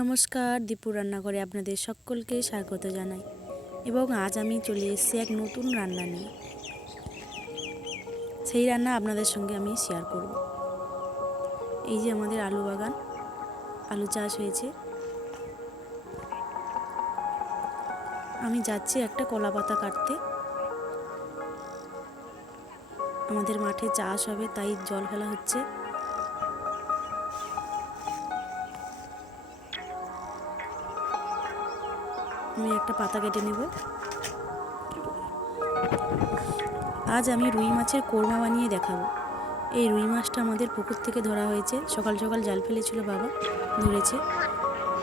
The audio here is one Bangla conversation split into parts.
নমস্কার, দীপুর রান্নাঘরে আপনাদের সকলকে স্বাগত জানাই। এবং আজ আমি চলে এসেছি এক নতুন রান্না নিয়ে। সেই রান্না আপনাদের সঙ্গে আমি শেয়ার করব। এই যে আমাদের আলু বাগান, আলু চাষ হয়েছে। আমি যাচ্ছি একটা কলা পাতা কাটতে। আমাদের মাঠে চাষ হবে, তাই জল ফেলা হচ্ছে। আমি একটা পাতা কেটে নেব। আজ আমি রুই মাছের কোরমা বানিয়ে দেখাবো। এই রুই মাছটা আমাদের পুকুর থেকে ধরা হয়েছে। সকাল সকাল জাল ফেলেছিল বাবা, ধরেছে।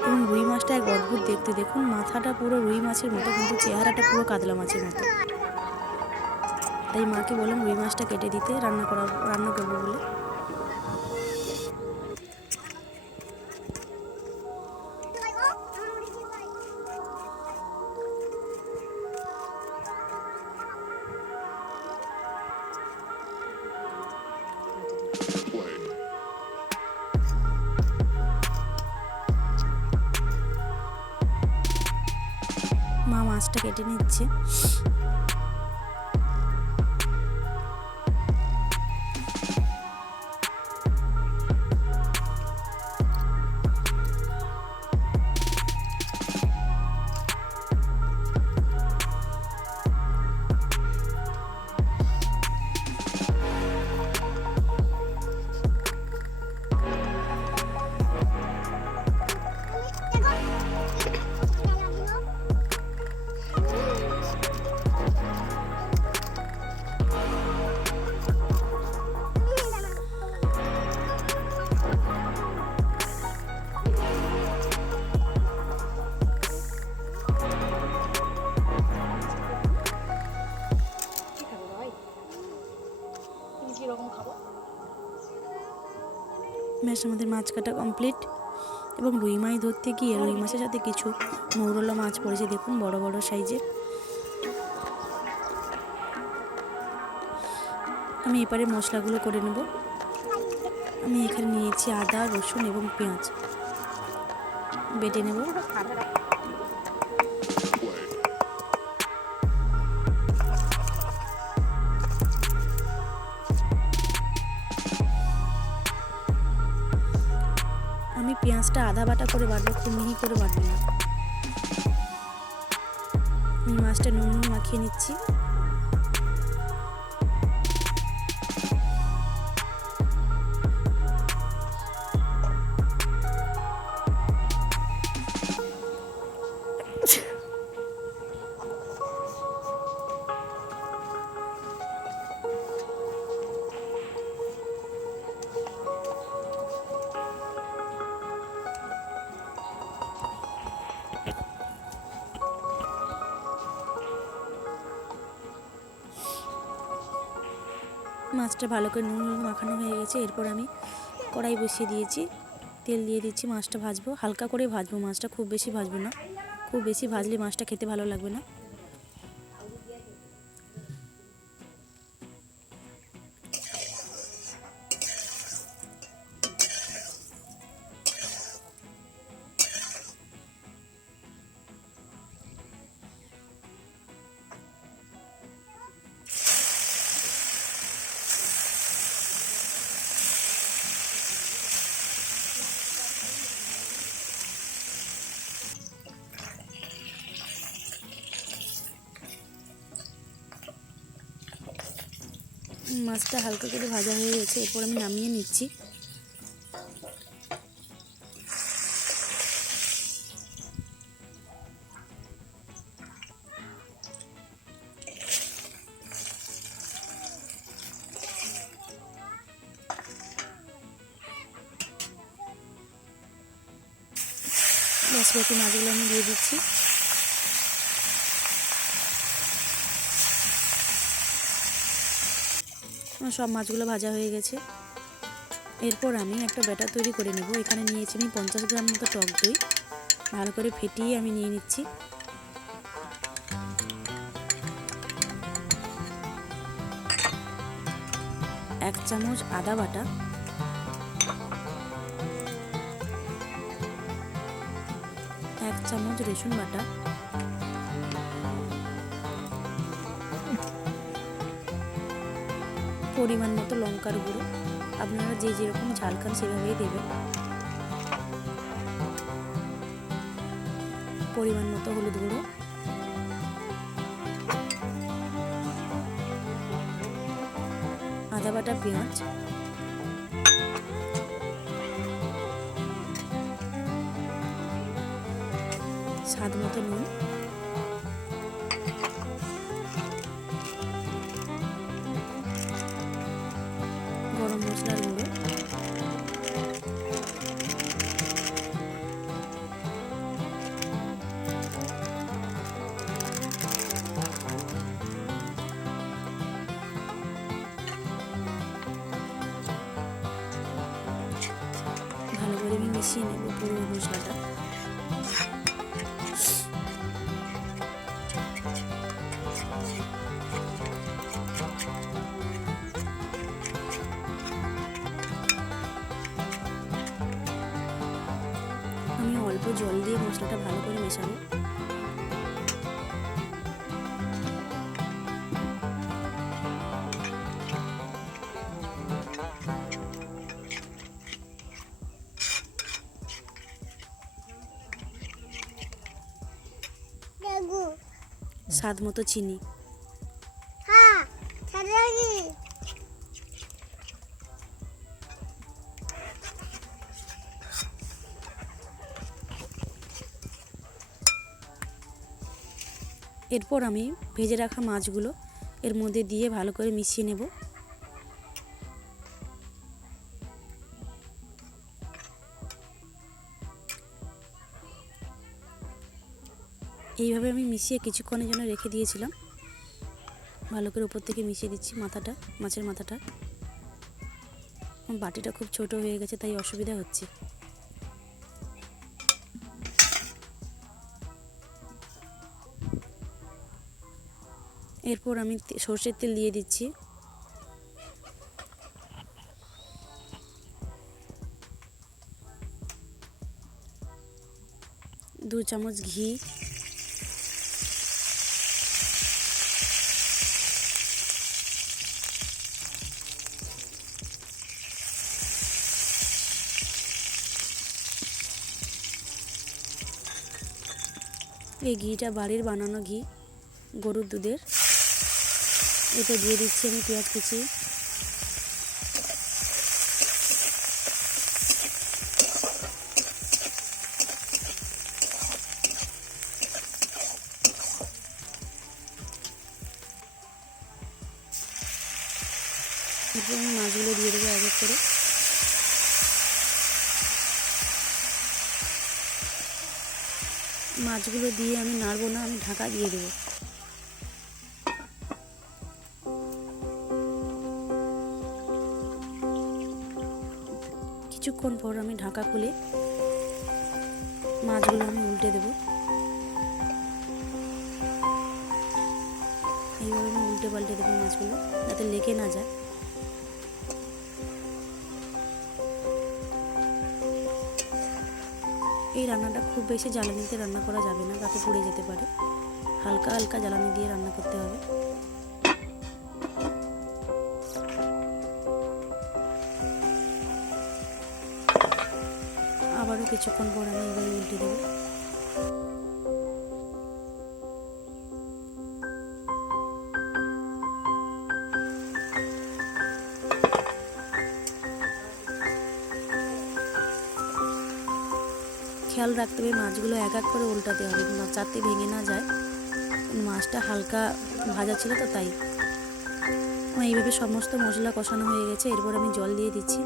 এবং রুই মাছটা এক অদ্ভুত দেখতে, দেখুন মাথাটা পুরো রুই মাছের মতো, কিন্তু চেহারাটা পুরো কাতলা মাছের মতো। তাই মাকে বললাম রুই মাছটা কেটে দিতে, রান্না করবো বলে। মা মাছটা কেটে নিচ্ছে। ব্যাস, আমাদের মাছ কাটা কমপ্লিট। এবং রুই মাছ ধরতে গিয়ে রুই মাছের সাথে কিছু মৌরলা মাছ পড়েছে, দেখুন বড় বড় সাইজের। আমি এবারে মশলাগুলো করে নেব। আমি এখানে নিয়েছি আদা, রসুন এবং পেঁয়াজ, বেটে নেব। আমি পেঁয়াজটা আধা বাটা করে বাটবো, খুব মিহি করে বাটবো না। আমি মাছটা নুন মাখিয়ে নিচ্ছি। মাছটা ভালো করে নুন মাখানো হয়ে গেছে। এরপর আমি কড়াই বসিয়ে দিয়েছি, তেল দিয়ে দিচ্ছি। মাছটা ভাজবো, হালকা করে ভাজবো মাছটা, খুব বেশি ভাজবো না। খুব বেশি ভাজলে মাছটা খেতে ভালো লাগবে না। মাছটা হালকা করে ভাজা হয়ে গেছে, এরপর আমি নামিয়ে নিচ্ছি। বাকি মাছগুলো আমি দিয়ে দিচ্ছি। সব মাছগুলো ভাজা হয়ে গেছে। এরপর আমি একটা ব্যাটার তৈরি করে নেব। এখানে নিয়েছি আমি 50 গ্রাম মতো টক দই, ভালো করে ফেটিয়ে আমি নিয়ে নিচ্ছি। 1 চামচ আদা বাটা, চামচ রসুন বাটা, পরিমাণ মতো লঙ্কার গুঁড়ো, আপনারা যে যেরকম ঝাল খান সেভাবেই দেবেন, পরিমাণ মতো হলুদ গুঁড়ো, আদা বাটা, পেঁয়াজ, স্বাদ মতো নুন, গরম মশলার গুঁড়ো, ভালো করে আমি মিশিয়ে নেব পুরো মশলাটা। আমি অল্প জল দিয়ে মশলাটা ভালো করে মেশাবো। স্বাদ মতো চিনি, এরপর আমি ভেজে রাখা মাছগুলো এর মধ্যে দিয়ে ভালো করে মিশিয়ে নেব। এইভাবে আমি মিশিয়ে কিছুক্ষণের জন্য রেখে দিয়েছিলাম। ভালো করে উপর থেকে মিশিয়ে দিচ্ছি মাথাটা, মাছের মাথাটা। বাটিটা খুব ছোট হয়ে গেছে তাই অসুবিধা হচ্ছে। এরপর আমি সর্ষের তেল দিয়ে দিচ্ছি, দু চামচ ঘি, এই ঘিটা বাড়ির বানানো ঘি, গরুর দুধের। এতে দিয়ে দিচ্ছি আমি পেঁয়াজ কুচি, এরপর আমি মাছগুলো দিয়ে দেবো এক এক করে। মাছগুলো দিয়ে আমি নাড়বো না, আমি ঢাকা দিয়ে দেবো। কিছুক্ষণ পর আমি ঢাকা খুলে মাছগুলো আমি উল্টে দেবো। এইভাবে আমি উল্টে পাল্টে দেবো মাছগুলো যাতে লেগে না যায়। এই রান্নাটা খুব বেশি জ্বালানিতে রান্না করা যাবে না, তাতে পুড়ে যেতে পারে। হালকা হালকা জ্বালানি দিয়ে রান্না করতে হবে। আবারও কিছুক্ষণ পর আমি এবারে উল্টে দেবো। খেয়াল রাখতে হবে মাছগুলো এক এক করে উল্টাতে হবে যাতে ভেঙে না যায়। মাছটা হালকা ভাজা ছিল তো তাই। এইভাবে সমস্ত মশলা কষানো হয়ে গেছে। এরপর আমি জল দিয়ে দিচ্ছি।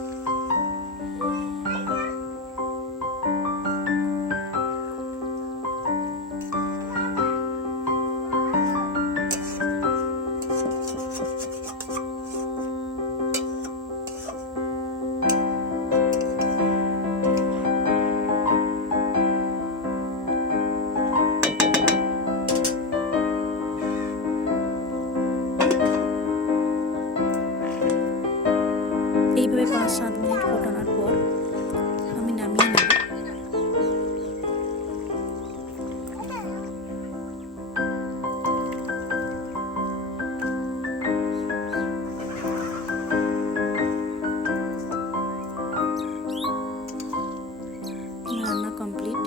এইভাবে 5-7 রান্না কমপ্লিট।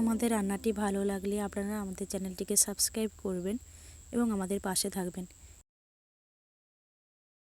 আমাদের রান্নাটি ভালো লাগলে আপনারা আমাদের চ্যানেলটিকে সাবস্ক্রাইব করবেন এবং আমাদের পাশে থাকবেন।